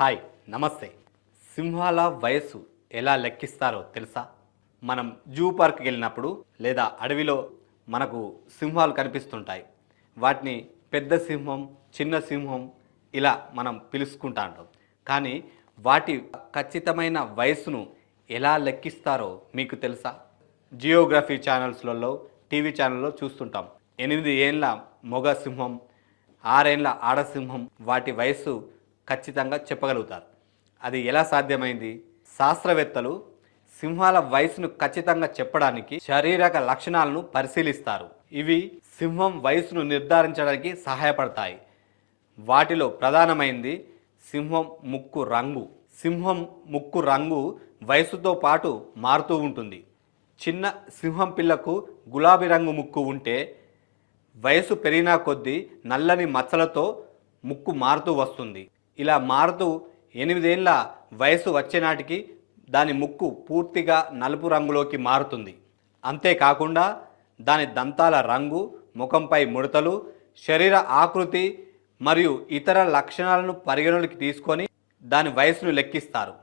Hi నమస్తే. సింహాల వయస్సు ఎలా లెక్కిస్తారో తెలుసా? మనం జూ పార్క్కి వెళ్ళినప్పుడు లేదా అడవిలో మనకు సింహాలు కనిపిస్తుంటాయి. వాటిని పెద్ద సింహం, చిన్న సింహం ఇలా మనం పిలుచుకుంటా ఉంటాం. కానీ వాటి ఖచ్చితమైన వయస్సును ఎలా లెక్కిస్తారో మీకు తెలుసా? జియోగ్రఫీ ఛానల్స్లలో, టీవీ ఛానల్లో చూస్తుంటాం. 8 ఏళ్ళ మొగ సింహం, 6 ఏళ్ళ ఆడసింహం వాటి వయస్సు ఖచ్చితంగా చెప్పగలుగుతారు. అది ఎలా సాధ్యమైంది? శాస్త్రవేత్తలు సింహాల వయసును ఖచ్చితంగా చెప్పడానికి శారీరక లక్షణాలను పరిశీలిస్తారు. ఇవి సింహం వయసును నిర్ధారించడానికి సహాయపడతాయి. వాటిలో ప్రధానమైనది సింహం ముక్కు రంగు. సింహం ముక్కు రంగు వయసుతో పాటు మారుతూ ఉంటుంది. చిన్న సింహం పిల్లకు గులాబీ రంగు ముక్కు ఉంటే వయసు పెరిగినా కొద్దీ నల్లని మచ్చలతో ముక్కు మారుతూ వస్తుంది. ఇలా మారుతూ 8 ఏళ్ళ వయసు వచ్చేనాటికి దాని ముక్కు పూర్తిగా నలుపు రంగులోకి మారుతుంది. అంతేకాకుండా దాని దంతాల రంగు, ముఖంపై ముడతలు, శరీర ఆకృతి మరియు ఇతర లక్షణాలను పరిగణలోకి తీసుకొని దాని వయసును లెక్కిస్తారు.